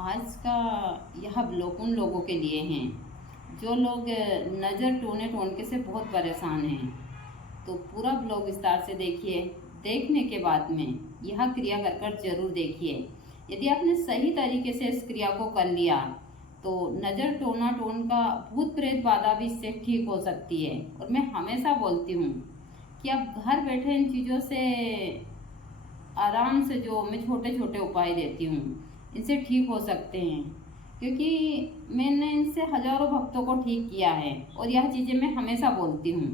आज का यह ब्लॉग उन लोगों के लिए हैं जो लोग नज़र टोने टोनके से बहुत परेशान हैं। तो पूरा ब्लॉग विस्तार से देखिए। देखने के बाद में यह क्रिया कर कर जरूर देखिए। यदि आपने सही तरीके से इस क्रिया को कर लिया तो नज़र टोना टोन का भूत प्रेत बाधा भी इससे ठीक हो सकती है। और मैं हमेशा बोलती हूँ कि आप घर बैठे इन चीज़ों से आराम से, जो मैं छोटे छोटे उपाय देती हूँ, इनसे ठीक हो सकते हैं। क्योंकि मैंने इनसे हजारों भक्तों को ठीक किया है और यह चीज़ें मैं हमेशा बोलती हूँ।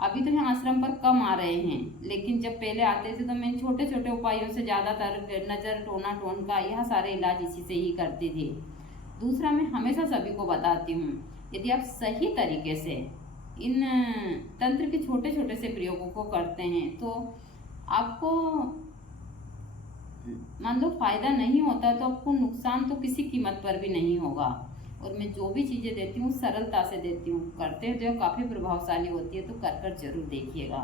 अभी तो यहाँ आश्रम पर कम आ रहे हैं, लेकिन जब पहले आते थे तो मैं छोटे छोटे उपायों से ज़्यादातर नज़र टोना टोन का यह सारे इलाज इसी से ही करती थी। दूसरा, मैं हमेशा सभी को बताती हूँ, यदि आप सही तरीके से इन तंत्र के छोटे छोटे से प्रयोगों को करते हैं तो आपको मान लो फायदा नहीं होता तो आपको नुकसान तो किसी कीमत पर भी नहीं होगा। और मैं जो भी चीज़ें देती हूँ सरलता से देती हूँ, करते हुए काफ़ी प्रभावशाली होती है। तो कर कर जरूर देखिएगा।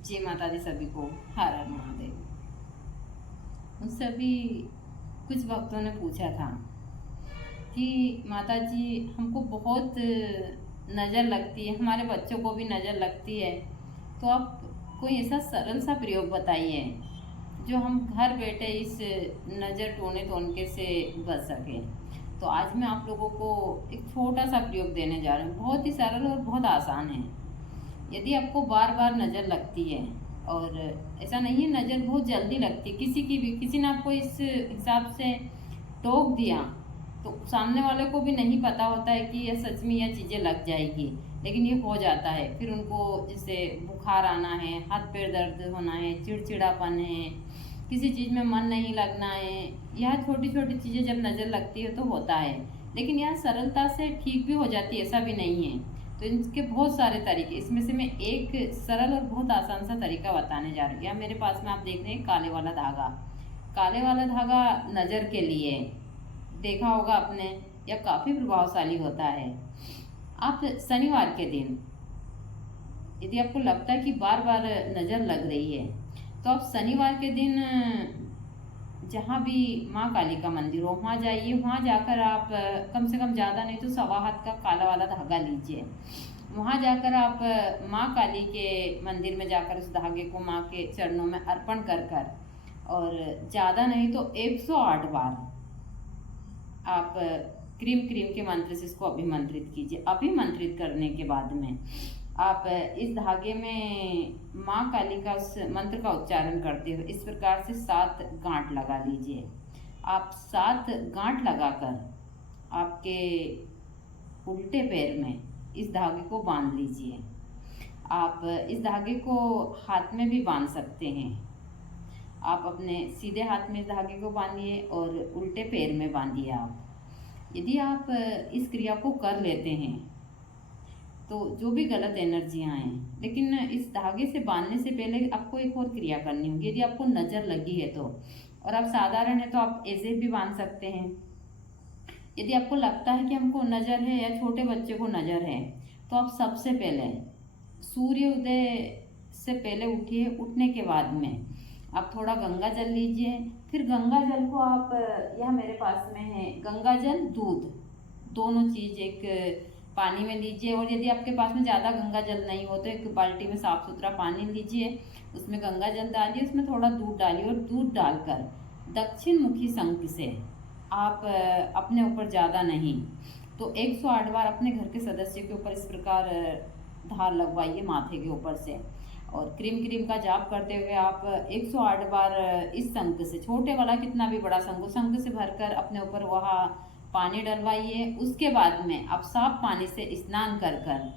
जय माता दी सभी को। हर हर महादेव। मुझसे अभी कुछ भक्तों ने पूछा था कि माता जी हमको बहुत नज़र लगती है, हमारे बच्चों को भी नज़र लगती है, तो आप कोई ऐसा सरल सा प्रयोग बताइए जो हम घर बैठे इस नज़र टोने टोनके से बच सके। तो आज मैं आप लोगों को एक छोटा सा प्रयोग देने जा रही हूँ, बहुत ही सरल और बहुत आसान है। यदि आपको बार बार नज़र लगती है, और ऐसा नहीं है नज़र बहुत जल्दी लगती है, किसी की भी, किसी ने आपको इस हिसाब से टोक दिया तो सामने वाले को भी नहीं पता होता है कि यह सच में यह चीज़ें लग जाएगी, लेकिन ये हो जाता है। फिर उनको जैसे बुखार आना है, हाथ पैर दर्द होना है, चिड़चिड़ापन है, किसी चीज़ में मन नहीं लगना है, यह छोटी छोटी चीज़ें जब नज़र लगती है तो होता है। लेकिन यह सरलता से ठीक भी हो जाती है, ऐसा भी नहीं है। तो इनके बहुत सारे तरीके, इसमें से मैं एक सरल और बहुत आसान सा तरीका बताने जा रही हूँ। या मेरे पास में आप देख रहे हैं काले वाला धागा। काले वाला धागा नज़र के लिए देखा होगा आपने, यह काफ़ी प्रभावशाली होता है। आप शनिवार के दिन यदि आपको लगता है कि बार बार नज़र लग रही है तो आप शनिवार के दिन जहाँ भी माँ काली का मंदिर हो वहाँ जाइए। वहाँ जाकर आप कम से कम ज़्यादा नहीं तो सवा हाथ का काला वाला धागा लीजिए। वहाँ जाकर आप माँ काली के मंदिर में जाकर उस धागे को माँ के चरणों में अर्पण कर कर, और ज़्यादा नहीं तो 108 बार आप क्रीम क्रीम के मंत्र से इसको अभिमंत्रित कीजिए। अभिमंत्रित करने के बाद में आप इस धागे में माँ काली का उस मंत्र का उच्चारण करते हुए इस प्रकार से 7 गांठ लगा लीजिए। आप 7 गांठ लगाकर आपके उल्टे पैर में इस धागे को बांध लीजिए। आप इस धागे को हाथ में भी बांध सकते हैं। आप अपने सीधे हाथ में इस धागे को बांधिए और उल्टे पैर में बांधिए। आप यदि आप इस क्रिया को कर लेते हैं तो जो भी गलत एनर्जियां हैं, लेकिन इस धागे से बांधने से पहले आपको एक और क्रिया करनी होगी। यदि आपको नज़र लगी है तो, और आप साधारण है तो आप ऐसे भी बांध सकते हैं। यदि आपको लगता है कि हमको नज़र है या छोटे बच्चे को नज़र है तो आप सबसे पहले सूर्य उदय से पहले उठिए। उठने के बाद में आप थोड़ा गंगा जल लीजिए। फिर गंगा जल को आप, यह मेरे पास में है गंगा जल दूध, दोनों चीज़ एक पानी में लीजिए। और यदि आपके पास में ज़्यादा गंगा जल नहीं हो तो एक बाल्टी में साफ सुथरा पानी लीजिए, उसमें गंगा जल डालिए, उसमें थोड़ा दूध डालिए, और दूध डालकर दक्षिण मुखी शंख से आप अपने ऊपर, ज़्यादा नहीं तो 108 बार अपने घर के सदस्य के ऊपर इस प्रकार धार लगवाइए माथे के ऊपर से। और क्रीम क्रीम का जाप करते हुए आप 108 बार इस शंख से, छोटे वाला कितना भी बड़ा शंख हो, शंख से भरकर अपने ऊपर वहाँ पानी डलवाइए। उसके बाद में आप साफ पानी से स्नान कर कर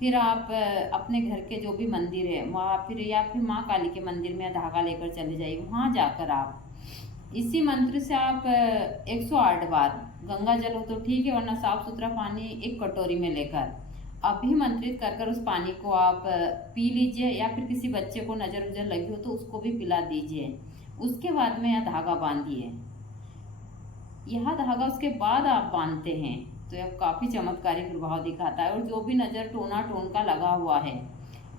फिर आप अपने घर के जो भी मंदिर है वहाँ, फिर या फिर माँ काली के मंदिर में धागा लेकर चले जाइए। वहाँ जाकर आप इसी मंत्र से आप 108 बार, गंगा जल हो तो ठीक है, वरना साफ सुथरा पानी एक कटोरी में लेकर अभिमंत्रित कर कर उस पानी को आप पी लीजिए। या फिर किसी बच्चे को नज़र उजर लगी हो तो उसको भी पिला दीजिए। उसके बाद में यह धागा बांधिए। यह धागा उसके बाद आप बांधते हैं तो यह काफ़ी चमत्कारी प्रभाव दिखाता है, और जो भी नज़र टोना टोन का लगा हुआ है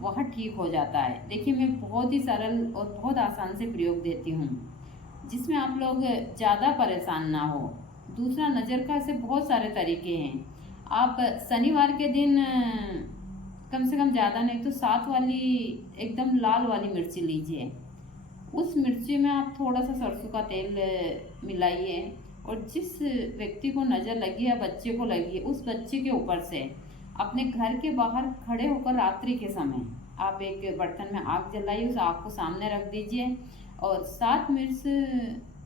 वह ठीक हो जाता है। देखिए, मैं बहुत ही सरल और बहुत आसान से प्रयोग देती हूँ। जिसमें आप लोग ज़्यादा परेशान ना हो। दूसरा, नज़र का ऐसे बहुत सारे तरीके हैं। आप शनिवार के दिन कम से कम ज़्यादा नहीं तो 7 वाली एकदम लाल वाली मिर्ची लीजिए। उस मिर्ची में आप थोड़ा सा सरसों का तेल मिलाइए, और जिस व्यक्ति को नज़र लगी या बच्चे को लगी है, उस बच्चे के ऊपर से अपने घर के बाहर खड़े होकर रात्रि के समय आप एक बर्तन में आग जलाइए, उस आग को सामने रख दीजिए और 7 मिर्च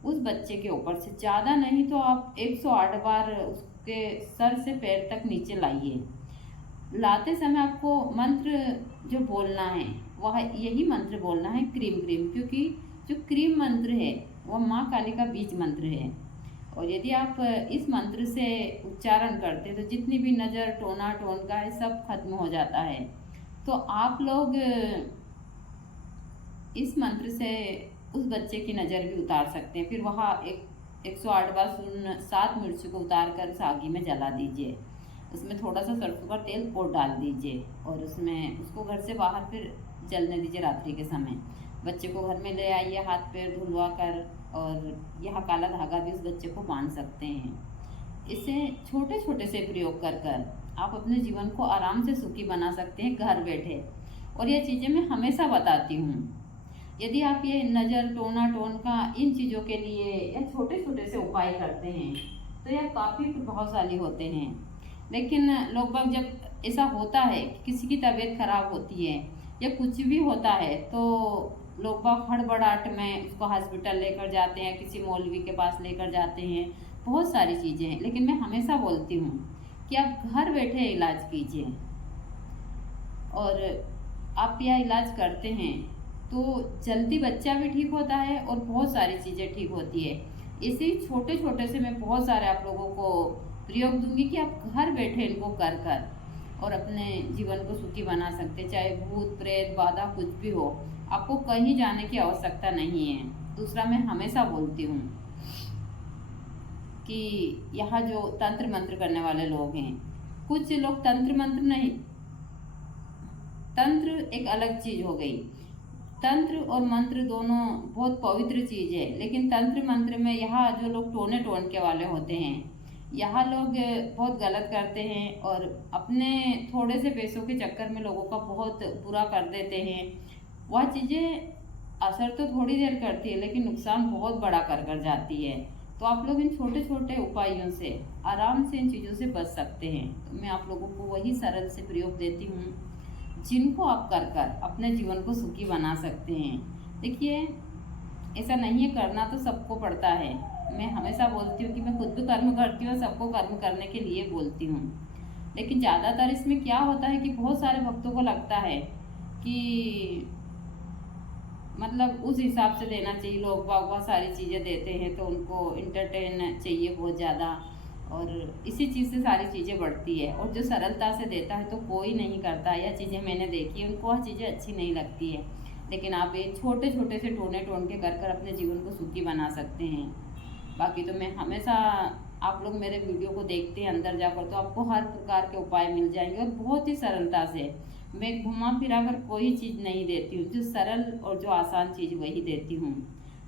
उस बच्चे के ऊपर से, ज़्यादा नहीं तो आप 108 बार उसके सर से पैर तक नीचे लाइए। लाते समय आपको मंत्र जो बोलना है वह यही मंत्र बोलना है, क्रीम क्रीम, क्योंकि जो क्रीम मंत्र है वह माँ काली का बीज मंत्र है। और यदि आप इस मंत्र से उच्चारण करते तो जितनी भी नज़र टोना टोनका है सब खत्म हो जाता है। तो आप लोग इस मंत्र से उस बच्चे की नज़र भी उतार सकते हैं। फिर वहाँ 108 बार सुन 7 मिर्च को उतार कर उस आगी में जला दीजिए। उसमें थोड़ा सा सरसों का तेल और डाल दीजिए और उसमें उसको घर से बाहर फिर जलने दीजिए रात्रि के समय। बच्चे को घर में ले आइए हाथ पैर धुलवा कर, और यह काला धागा भी उस बच्चे को बांध सकते हैं। इसे छोटे छोटे से प्रयोग कर कर आप अपने जीवन को आराम से सुखी बना सकते हैं घर बैठे। और ये चीज़ें मैं हमेशा बताती हूँ। यदि आप ये नज़र टोना टोनका इन चीज़ों के लिए या छोटे छोटे से उपाय करते हैं तो यह काफ़ी प्रभावशाली होते हैं। लेकिन लोग बाग जब ऐसा होता है कि किसी की तबीयत खराब होती है या कुछ भी होता है तो लोग बाग हड़बड़ाहट में उसको हॉस्पिटल लेकर जाते हैं, किसी मौलवी के पास लेकर जाते हैं, बहुत सारी चीज़ें हैं। लेकिन मैं हमेशा बोलती हूँ कि आप घर बैठे इलाज कीजिए, और आप यह इलाज करते हैं तो जल्दी बच्चा भी ठीक होता है और बहुत सारी चीज़ें ठीक होती है। इसी छोटे छोटे से मैं बहुत सारे आप लोगों को प्रयोग दूंगी कि आप घर बैठे इनको कर कर और अपने जीवन को सुखी बना सकते। चाहे भूत प्रेत बाधा कुछ भी हो, आपको कहीं जाने की आवश्यकता नहीं है। दूसरा, मैं हमेशा बोलती हूँ कि यहाँ जो तंत्र मंत्र करने वाले लोग हैं, कुछ लोग तंत्र मंत्र नहीं, तंत्र एक अलग चीज़ हो गई। तंत्र और मंत्र दोनों बहुत पवित्र चीज़ है, लेकिन तंत्र मंत्र में यहाँ जो लोग टोने टोन के वाले होते हैं, यहाँ लोग बहुत गलत करते हैं और अपने थोड़े से पैसों के चक्कर में लोगों का बहुत बुरा कर देते हैं। वह चीज़ें असर तो थोड़ी देर करती है लेकिन नुकसान बहुत बड़ा कर जाती है। तो आप लोग इन छोटे छोटे उपायों से आराम से इन चीज़ों से बच सकते हैं। तो मैं आप लोगों को वही सरल से प्रयोग देती हूँ जिनको आप कर कर अपने जीवन को सुखी बना सकते हैं। देखिए, ऐसा नहीं है, करना तो सबको पड़ता है। मैं हमेशा बोलती हूँ कि मैं खुद भी कर्म करती हूँ, सबको कर्म करने के लिए बोलती हूँ। लेकिन ज़्यादातर इसमें क्या होता है कि बहुत सारे भक्तों को लगता है कि मतलब उस हिसाब से देना चाहिए। लोग बहुत सारी चीज़ें देते हैं तो उनको इंटरटेन चाहिए बहुत ज़्यादा, और इसी चीज़ से सारी चीज़ें बढ़ती है। और जो सरलता से देता है तो कोई नहीं करता। यह चीज़ें मैंने देखी है, उनको वह चीज़ें अच्छी नहीं लगती है। लेकिन आप ये छोटे छोटे से टोने टोन के कर अपने जीवन को सुखी बना सकते हैं। बाकी तो मैं हमेशा, आप लोग मेरे वीडियो को देखते हैं अंदर जाकर तो आपको हर प्रकार के उपाय मिल जाएंगे और बहुत ही सरलता से। मैं घुमा फिरा कर कोई चीज़ नहीं देती हूँ, जो सरल और जो आसान चीज़ वही देती हूँ।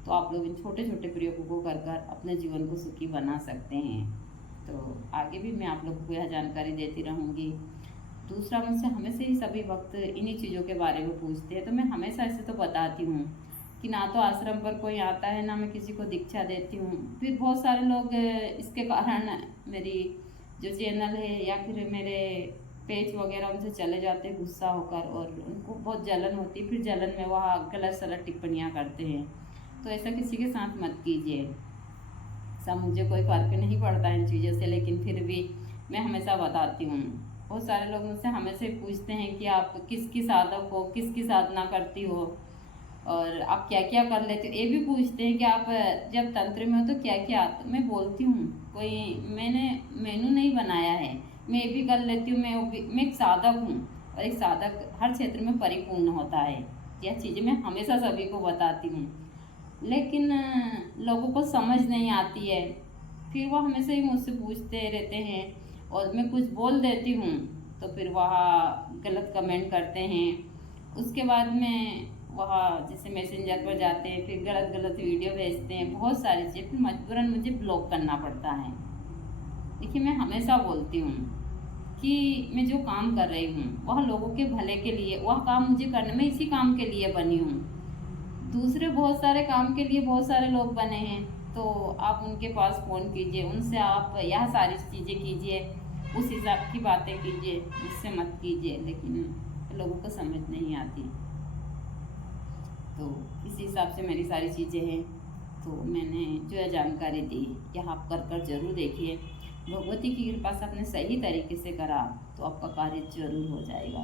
तो आप लोग इन छोटे छोटे प्रयोगों को कर अपने जीवन को सुखी बना सकते हैं। तो आगे भी मैं आप लोगों को यह जानकारी देती रहूँगी। दूसरा, मुझसे हमेशा ही सभी वक्त इन्हीं चीज़ों के बारे में पूछते हैं, तो मैं हमेशा ऐसे तो बताती हूँ कि ना तो आश्रम पर कोई आता है, ना मैं किसी को दीक्षा देती हूँ। फिर बहुत सारे लोग इसके कारण मेरी जो चैनल है या फिर मेरे पेज वगैरह उनसे चले जाते हैं गुस्सा होकर, और उनको बहुत जलन होती है। फिर जलन में वह गलत सलत टिप्पणियाँ करते हैं। तो ऐसा किसी के साथ मत कीजिए। सब मुझे कोई फ़र्क नहीं पड़ता इन चीज़ों से, लेकिन फिर भी मैं हमेशा बताती हूँ। बहुत सारे लोग मुझसे हमेशा पूछते हैं कि आप किसकी साधक हो, किसकी साधना करती हो, और आप क्या क्या कर लेते हो। ये भी पूछते हैं कि आप जब तंत्र में हो तो क्या क्या। तो मैं बोलती हूँ कोई मैंने मेनू नहीं बनाया है, मैं ये भी कर लेती हूँ। मैं एक साधक हूँ, और एक साधक हर क्षेत्र में परिपूर्ण होता है। यह चीज़ें मैं हमेशा सभी को बताती हूँ, लेकिन लोगों को समझ नहीं आती है। फिर वो हमेशा ही मुझसे पूछते रहते हैं, और मैं कुछ बोल देती हूँ तो फिर वह गलत कमेंट करते हैं। उसके बाद में वह जैसे मैसेंजर पर जाते हैं, फिर गलत गलत वीडियो भेजते हैं, बहुत सारी चीज़ें, फिर मजबूरन मुझे ब्लॉक करना पड़ता है। देखिए, मैं हमेशा बोलती हूँ कि मैं जो काम कर रही हूँ वह लोगों के भले के लिए, वह काम मुझे करने में इसी काम के लिए बनी हूँ। दूसरे बहुत सारे काम के लिए बहुत सारे लोग बने हैं, तो आप उनके पास फ़ोन कीजिए, उनसे आप यह सारी चीज़ें कीजिए, उस हिसाब की बातें कीजिए, मुझसे मत कीजिए। लेकिन लोगों को समझ नहीं आती। तो इस हिसाब से मेरी सारी चीज़ें हैं। तो मैंने जो है जानकारी दी, यह आप कर ज़रूर देखिए। भगवती की कृपा से आपने सही तरीके से करा तो आपका कार्य जरूर हो जाएगा।